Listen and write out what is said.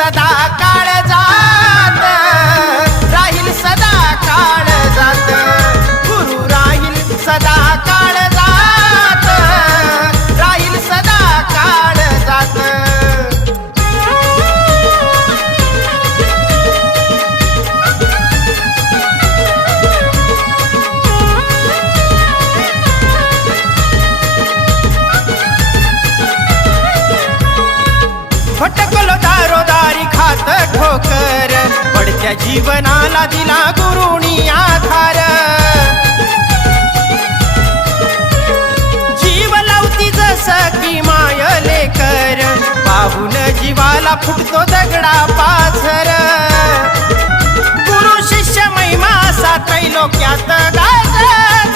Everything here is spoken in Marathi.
सदा काळ जात, राहील सदा काळ जात, गुरु राहील सदा काळ जात, राहील सदा काळ जात. भटकलो दारोदारी खात ठोकर, पडत्या जीवनाला दिला गुरुनी आधार. जीव लावती जस की मायले कर, पाहून जीवाला फुटतो दगडा पाझर. गुरु शिष्य महिमा सा त्रैलोक्यात गाजत,